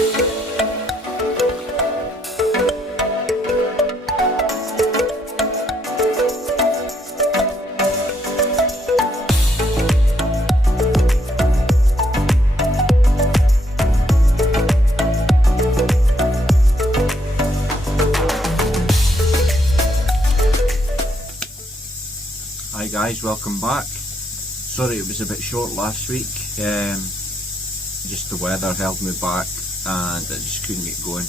Hi guys, welcome back. Sorry it was a bit short last week, just the weather held me back and I just couldn't get going.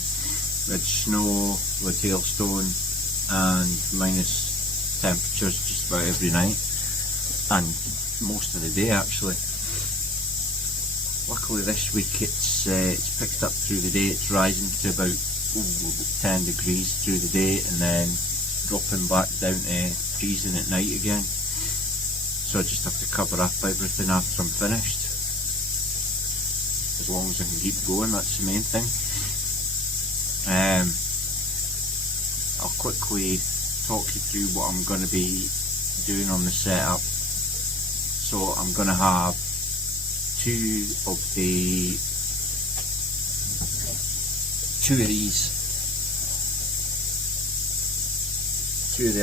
We had snow, with hailstone and minus temperatures just about every night and most of the day actually. Luckily this week it's picked up through the day. It's rising to about 10 degrees through the day and then dropping back down to freezing at night again. So I just have to cover up everything after I'm finished. As long as I can keep going, that's the main thing. I'll quickly talk you through what I'm going to be doing on the setup. So I'm going to have two of these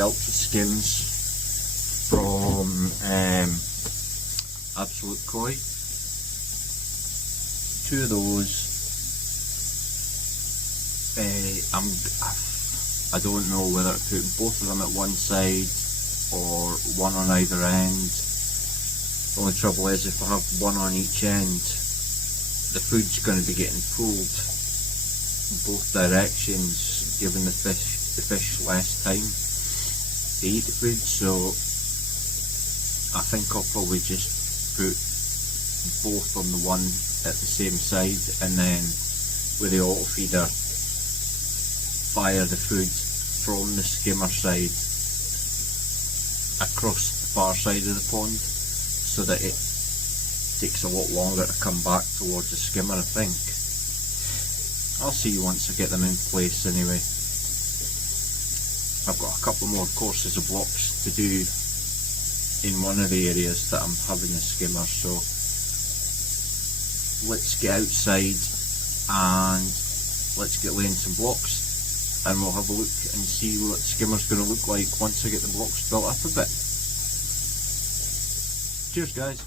ultra skims from Absolute Koi. Two of those. I don't know whether to put both of them at one side or one on either end. The only trouble is if I have one on each end, the food's going to be getting pulled in both directions, giving the fish less time to eat the food. So I think I'll probably just put both on the one at the same side and then with the auto feeder fire the food from the skimmer side across the far side of the pond so that it takes a lot longer to come back towards the skimmer, I think. I'll see you once I get them in place anyway. I've got a couple more courses of blocks to do in one of the areas that I'm having the skimmer, so let's get outside and let's get laying some blocks and we'll have a look and see what the skimmer's going to look like once I get the blocks built up a bit. Cheers guys.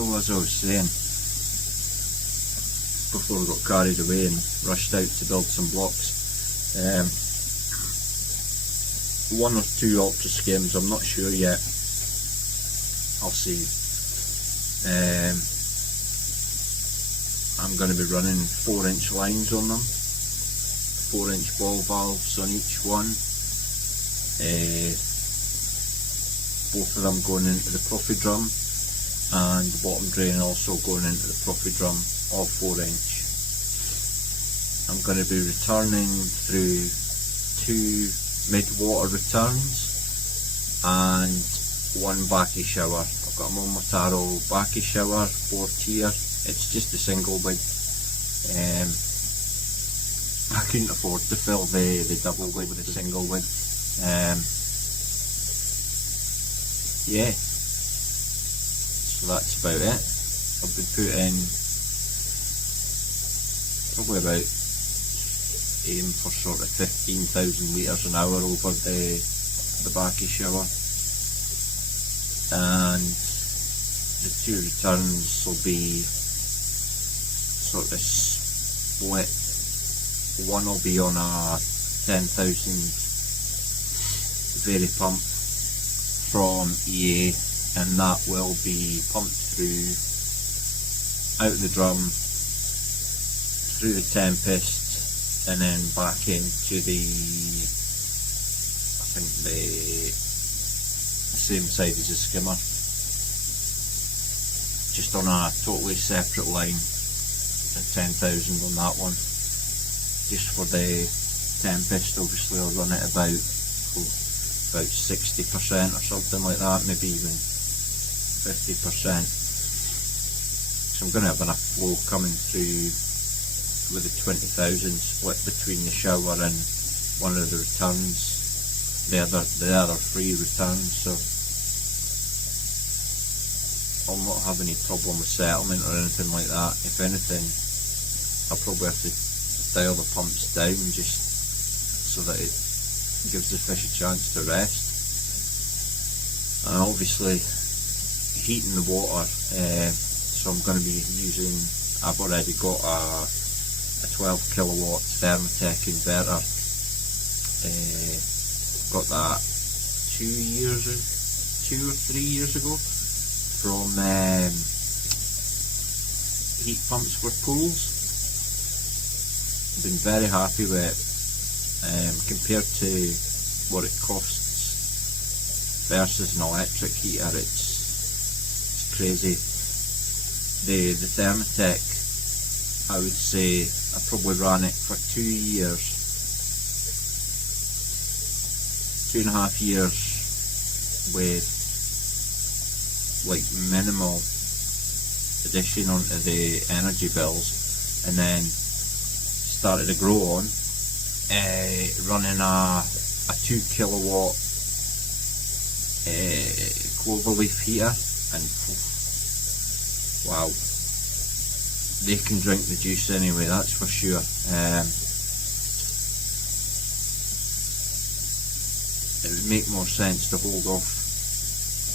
so as I was saying, before I got carried away and rushed out to build some blocks, one or two ultra skims, I'm not sure yet. I'll see. I'm going to be running 4-inch lines on them, 4-inch ball valves on each one. Both of them going into the proffy drum, and the bottom drain also going into the proffy drum, all 4-inch. I'm going to be returning through 2 mid-water returns and 1 backy shower. I've got a Momotaro backy shower, 4-tier. It's just a single width. I couldn't afford to fill the double width with a single width. Yeah, so that's about it. I've been putting probably about, aim for sort of 15,000 litres an hour over the backy shower, and the 2 returns will be sort of split. One will be on a 10,000 vary pump from EA, and that will be pumped through, out the drum, through the Tempest, and then back into the, I think the same side as the skimmer, just on a totally separate line, at 10,000 on that one. Just for the Tempest, obviously I'll run it about 60% or something like that, maybe even 50%. So I'm going to have enough flow coming through with the 20,000 split between the shower and one of the returns, the other 3 returns, so I'll not have any problem with settlement or anything like that. If anything, I'll probably have to dial the pumps down just so that it gives the fish a chance to rest. And obviously heating the water, so I'm going to be using, I've already got a 12 kilowatt Thermatech inverter. Got that 2 or 3 years ago from heat pumps for pools. Been very happy with it. Compared to what it costs versus an electric heater, it's crazy. The Thermatech, I would say I probably ran it for 2 years, 2.5 years, with like minimal addition onto the energy bills, and then started to grow on, running a 2 kilowatt cloverleaf heater, and wow, they can drink the juice anyway, that's for sure. It would make more sense to hold off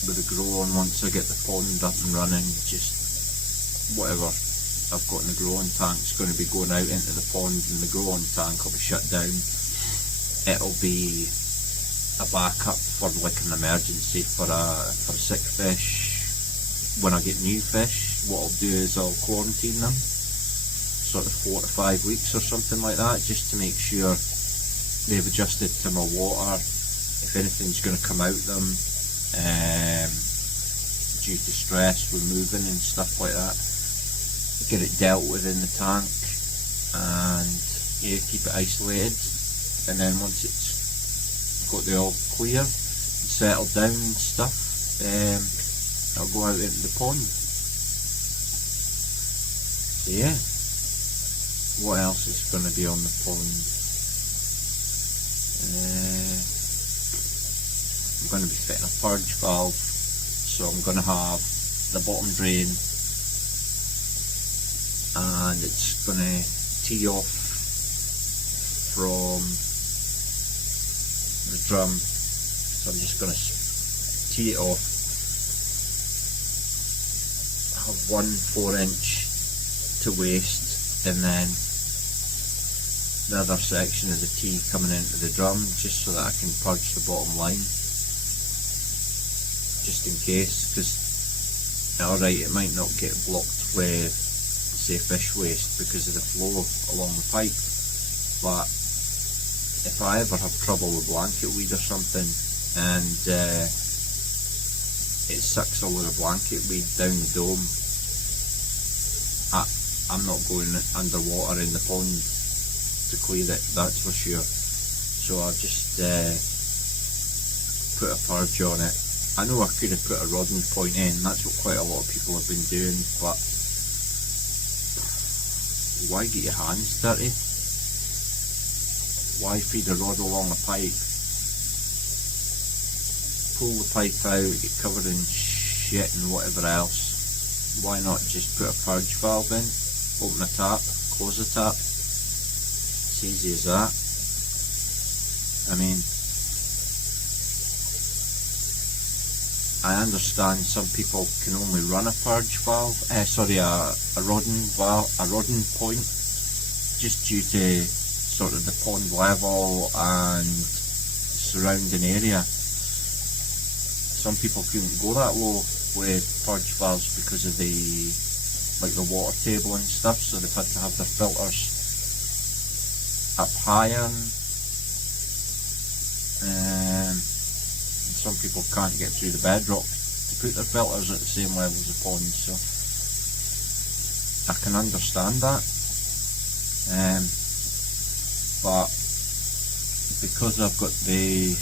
with the grow on once I get the pond up and running. Just whatever I've got in the grow on tank is going to be going out into the pond, and the grow on tank will be shut down. It'll be a backup for like an emergency for sick fish. When I get new fish, what I'll do is I'll quarantine them, sort of 4 to 5 weeks or something like that, just to make sure they've adjusted to my water. If anything's going to come out them due to stress with moving and stuff like that, get it dealt with in the tank, and yeah, keep it isolated. And then once it's got the all clear and settled down and stuff, I'll go out into the pond. So yeah, what else is going to be on the pond? I'm going to be fitting a purge valve, so I'm going to have the bottom drain, and it's going to tee off from the drum, so I'm just going to tee it off have one 4-inch to waste, and then the other section of the tea coming into the drum, just so that I can purge the bottom line, just in case, because alright, it might not get blocked with, say, fish waste because of the flow along the pipe, but if I ever have trouble with blanket weed or something and it sucks all of the blanket weed down the dome, I'm not going underwater in the pond to clear it, that's for sure. So I'll just put a purge on it. I know I could have put a rodding point in, that's what quite a lot of people have been doing, but why get your hands dirty? Why feed a rod along a pipe? Pull the pipe out, get covered in shit and whatever else. Why not just put a purge valve in, open the tap, close the tap? It's easy as that. I mean, I understand some people can only run a purge valve, a rodding point, just due to sort of the pond level and surrounding area. Some people couldn't go that low with purge valves because of the water table and stuff, so they've had to have their filters up higher. Some people can't get through the bedrock to put their filters at the same level as the pond, so I can understand that. But because I've got the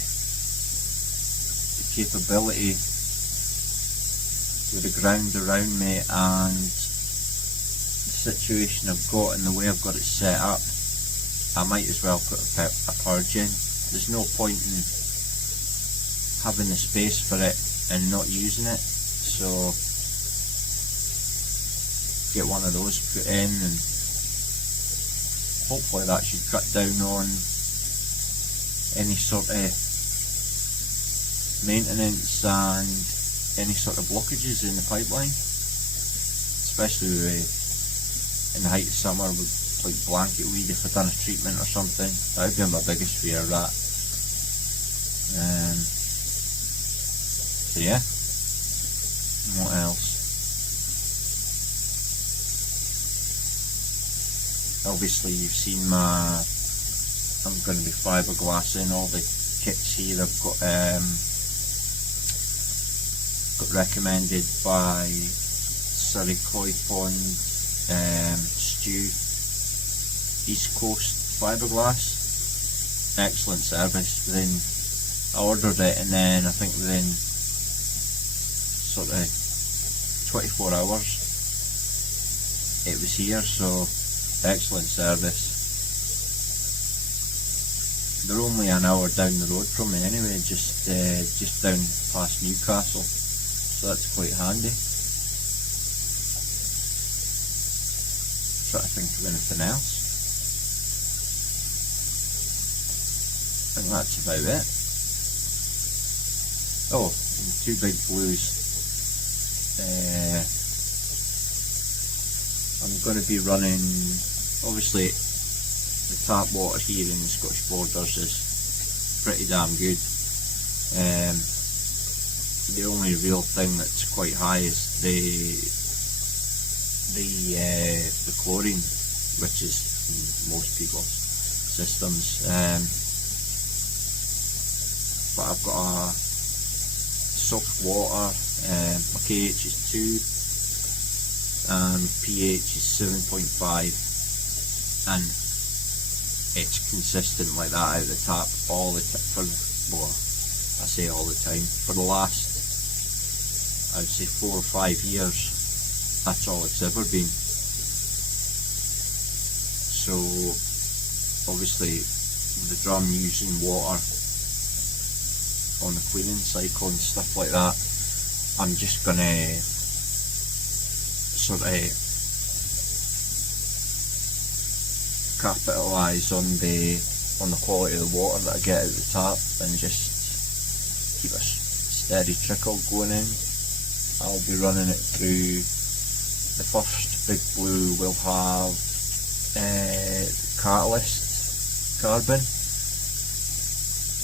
capability with the ground around me and the situation I've got and the way I've got it set up, I might as well put a purge in. There's no point in having the space for it and not using it, so get one of those put in, and hopefully that should cut down on any sort of maintenance and any sort of blockages in the pipeline, especially in the height of summer with like blanket weed. If I'd done a treatment or something, that would be my biggest fear, that. So yeah, what else? Obviously you've seen I'm going to be fiberglassing all the kits here. I've got recommended by Surrey Koi Pond, Stew, East Coast fiberglass. Excellent service. I ordered it, and then I think within sort of 24 hours it was here, so excellent service. They're only an hour down the road from me anyway, just down past Newcastle, so that's quite handy. Try to think of anything else. I think that's about it. Oh, two big blues. I'm going to be running, obviously the tap water here in the Scottish Borders is pretty damn good. The only real thing that's quite high is the chlorine, which is in most people's systems. But I've got a soft water, my KH is 2 and pH is 7.5, and it's consistent like that out the tap all the time, well, I say all the time, for the last, I would say 4 or 5 years, that's all it's ever been. So obviously with the drum using water on the cleaning cycle and stuff like that, I'm just gonna sort of capitalise on the quality of the water that I get out of the tap and just keep a steady trickle going in. I'll be running it through the first big blue will have catalyst carbon.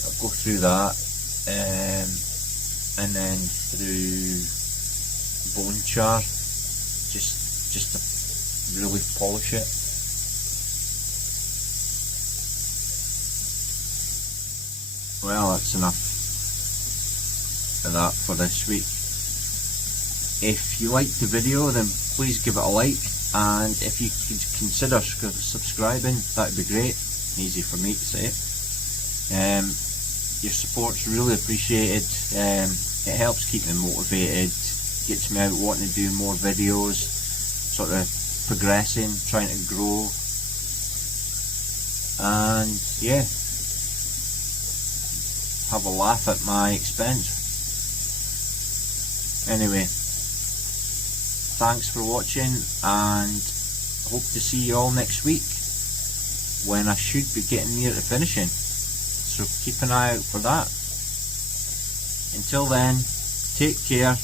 I'll go through that, and then through bone char, just to really polish it. Well, that's enough of that for this week. If you liked the video, then please give it a like, and if you could consider subscribing, that'd be great. Easy for me to say. Your support's really appreciated. It helps keep me motivated, gets me out wanting to do more videos, sort of progressing, trying to grow, and yeah, have a laugh at my expense. Anyway, thanks for watching, and hope to see you all next week when I should be getting near to finishing, so keep an eye out for that. Until then, take care.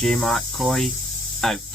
JMac Koi out.